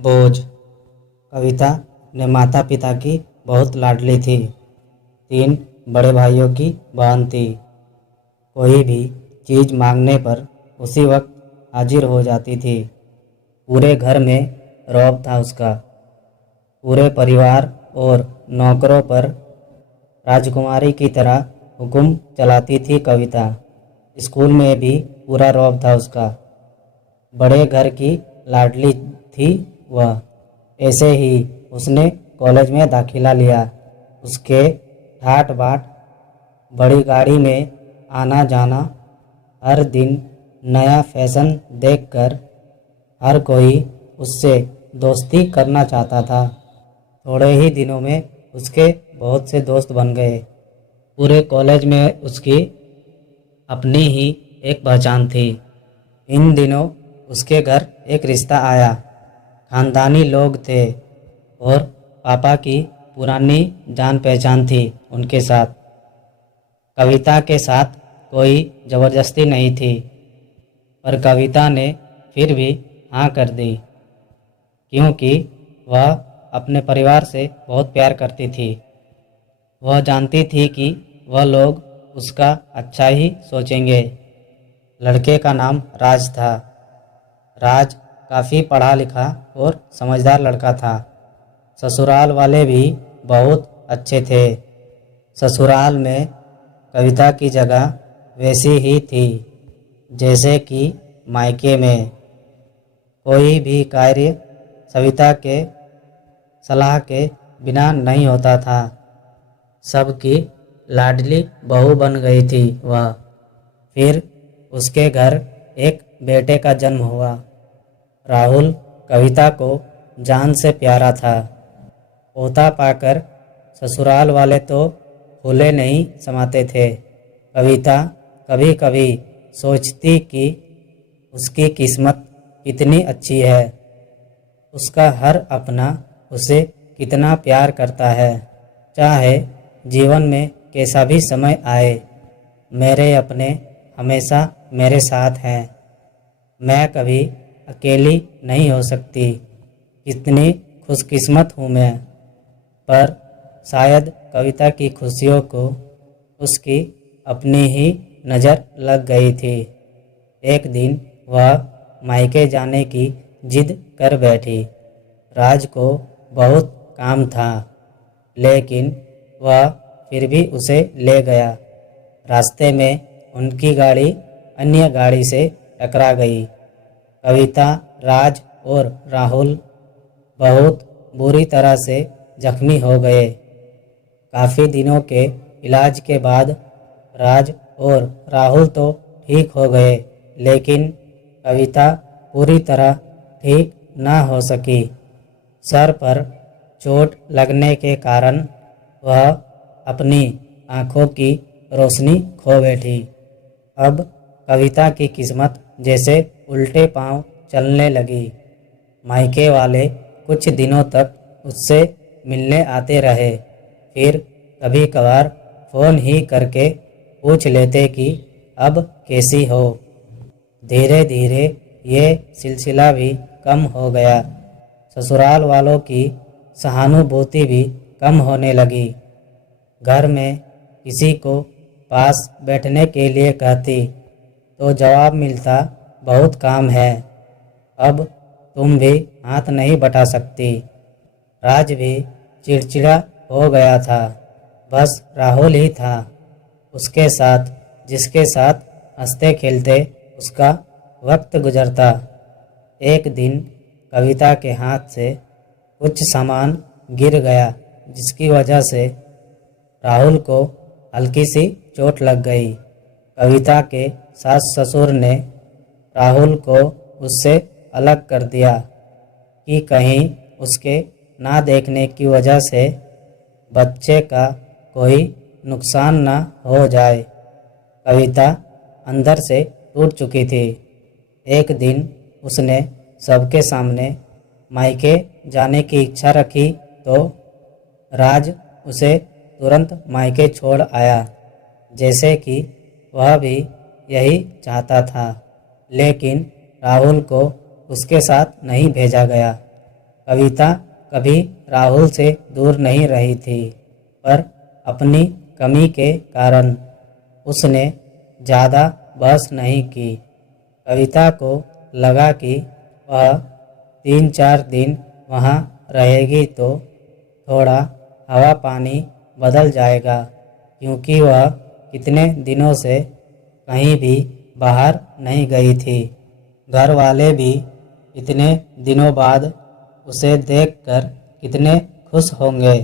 बोझ। कविता अपने माता पिता की बहुत लाडली थी। 3 बड़े भाइयों की बहन थी। कोई भी चीज़ मांगने पर उसी वक्त हाजिर हो जाती थी। पूरे घर में रौब था उसका। पूरे परिवार और नौकरों पर राजकुमारी की तरह हुक्म चलाती थी कविता। स्कूल में भी पूरा रौब था उसका। बड़े घर की लाडली थी वह। ऐसे ही उसने कॉलेज में दाखिला लिया। उसके ठाट बाट बड़ी गाड़ी में आना जाना, हर दिन नया फैशन देखकर हर कोई उससे दोस्ती करना चाहता था। थोड़े ही दिनों में उसके बहुत से दोस्त बन गए। पूरे कॉलेज में उसकी अपनी ही एक पहचान थी। इन दिनों उसके घर एक रिश्ता आया। खानदानी लोग थे और पापा की पुरानी जान पहचान थी उनके साथ। कविता के साथ कोई ज़बरदस्ती नहीं थी, पर कविता ने फिर भी हाँ कर दी, क्योंकि वह अपने परिवार से बहुत प्यार करती थी। वह जानती थी कि वह लोग उसका अच्छा ही सोचेंगे। लड़के का नाम राज था। राज काफ़ी पढ़ा लिखा और समझदार लड़का था। ससुराल वाले भी बहुत अच्छे थे। ससुराल में कविता की जगह वैसी ही थी जैसे कि मायके में। कोई भी कार्य सविता के सलाह के बिना नहीं होता था। सबकी लाडली बहू बन गई थी वह। फिर उसके घर एक बेटे का जन्म हुआ। राहुल कविता को जान से प्यारा था। पोता पाकर ससुराल वाले तो फूले नहीं समाते थे। कविता कभी कभी सोचती कि उसकी किस्मत कितनी अच्छी है। उसका हर अपना उसे कितना प्यार करता है। चाहे जीवन में कैसा भी समय आए, मेरे अपने हमेशा मेरे साथ हैं। मैं कभी अकेली नहीं हो सकती। कितनी खुशकिस्मत हूँ मैं। पर शायद कविता की खुशियों को उसकी अपनी ही नज़र लग गई थी। एक दिन वह मायके जाने की जिद कर बैठी। राज को बहुत काम था, लेकिन वह फिर भी उसे ले गया। रास्ते में उनकी गाड़ी अन्य गाड़ी से टकरा गई। कविता, राज और राहुल बहुत बुरी तरह से जख्मी हो गए। काफ़ी दिनों के इलाज के बाद राज और राहुल तो ठीक हो गए, लेकिन कविता पूरी तरह ठीक ना हो सकी। सर पर चोट लगने के कारण वह अपनी आँखों की रोशनी खो बैठी। अब कविता की किस्मत जैसे उल्टे पांव चलने लगी। मायके वाले कुछ दिनों तक उससे मिलने आते रहे। फिर कभी कभार फ़ोन ही करके पूछ लेते कि अब कैसी हो। धीरे धीरे ये सिलसिला भी कम हो गया। ससुराल वालों की सहानुभूति भी कम होने लगी। घर में किसी को पास बैठने के लिए कहती तो जवाब मिलता, बहुत काम है, अब तुम भी हाथ नहीं बटा सकती। राज भी चिड़चिड़ा हो गया था। बस राहुल ही था उसके साथ, जिसके साथ हंसते खेलते उसका वक्त गुजरता। एक दिन कविता के हाथ से कुछ सामान गिर गया, जिसकी वजह से राहुल को हल्की सी चोट लग गई। कविता के सास ससुर ने राहुल को उससे अलग कर दिया कि कहीं उसके ना देखने की वजह से बच्चे का कोई नुकसान ना हो जाए। कविता अंदर से टूट चुकी थी। एक दिन उसने सबके सामने मायके जाने की इच्छा रखी तो राज उसे तुरंत मायके छोड़ आया, जैसे कि वह भी यही चाहता था। लेकिन राहुल को उसके साथ नहीं भेजा गया। कविता कभी राहुल से दूर नहीं रही थी, पर अपनी कमी के कारण उसने ज़्यादा बहस नहीं की। कविता को लगा कि वह 3-4 दिन वहाँ रहेगी तो थोड़ा हवा पानी बदल जाएगा, क्योंकि वह कितने दिनों से कहीं भी बाहर नहीं गई थी। घर वाले भी इतने दिनों बाद उसे देखकर कितने खुश होंगे।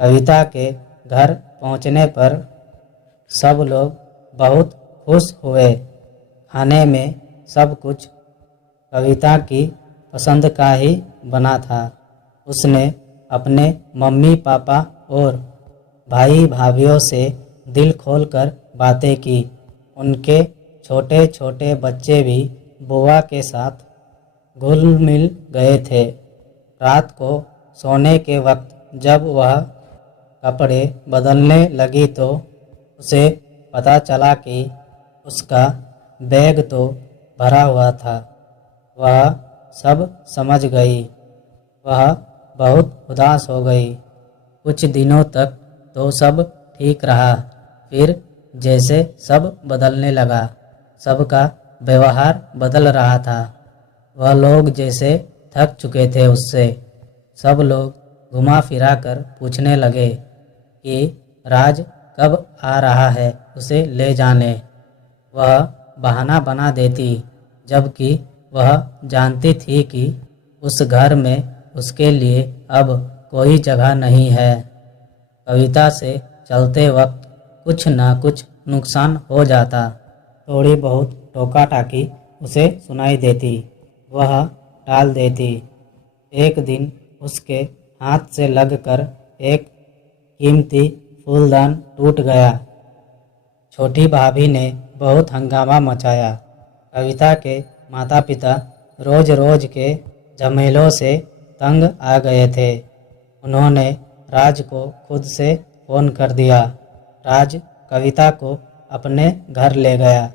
कविता के घर पहुँचने पर सब लोग बहुत खुश हुए। खाने में सब कुछ कविता की पसंद का ही बना था। उसने अपने मम्मी पापा और भाई भाभीयों से दिल खोलकर बातें की। उनके छोटे छोटे बच्चे भी बुआ के साथ घुल मिल गए थे। रात को सोने के वक्त जब वह कपड़े बदलने लगी तो उसे पता चला कि उसका बैग तो भरा हुआ था। वह सब समझ गई। वह बहुत उदास हो गई। कुछ दिनों तक तो सब ठीक रहा, फिर जैसे सब बदलने लगा। सबका व्यवहार बदल रहा था। वह लोग जैसे थक चुके थे उससे। सब लोग घुमा फिरा कर पूछने लगे कि राज कब आ रहा है उसे ले जाने। वह बहाना बना देती, जबकि वह जानती थी कि उस घर में उसके लिए अब कोई जगह नहीं है। कविता से चलते वक्त कुछ ना कुछ नुकसान हो जाता। थोड़ी बहुत टोका टाकी उसे सुनाई देती, वह टाल देती। एक दिन उसके हाथ से लगकर एक कीमती फूलदान टूट गया। छोटी भाभी ने बहुत हंगामा मचाया। कविता के माता पिता रोज रोज के झमेलों से तंग आ गए थे। उन्होंने राज को खुद से फ़ोन कर दिया। राज कविता को अपने घर ले गया।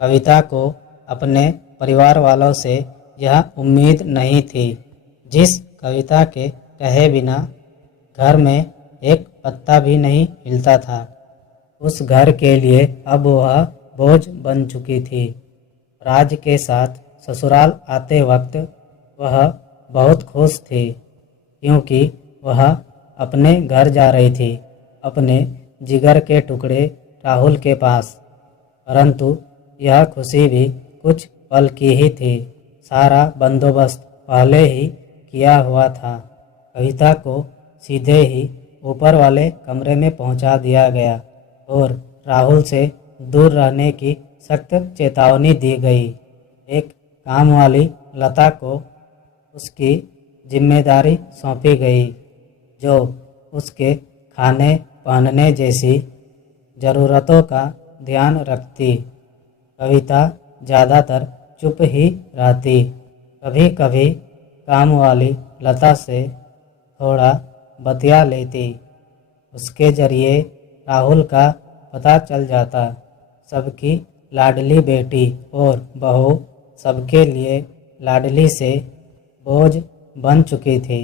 कविता को अपने परिवार वालों से यह उम्मीद नहीं थी। जिस कविता के कहे बिना घर में एक पत्ता भी नहीं हिलता था, उस घर के लिए अब वह बोझ बन चुकी थी। राज के साथ ससुराल आते वक्त वह बहुत खुश थी, क्योंकि वह अपने घर जा रही थी, अपने जिगर के टुकड़े राहुल के पास। परंतु यह खुशी भी कुछ पल की ही थी। सारा बंदोबस्त पहले ही किया हुआ था। कविता को सीधे ही ऊपर वाले कमरे में पहुंचा दिया गया और राहुल से दूर रहने की सख्त चेतावनी दी गई। एक काम वाली लता को उसकी जिम्मेदारी सौंपी गई, जो उसके खाने पहनने जैसी ज़रूरतों का ध्यान रखती। कविता ज़्यादातर चुप ही रहती। कभी कभी काम वाली लता से थोड़ा बतिया लेती। उसके जरिए राहुल का पता चल जाता। सबकी लाडली बेटी और बहू सबके लिए लाडली से बोझ बन चुकी थी।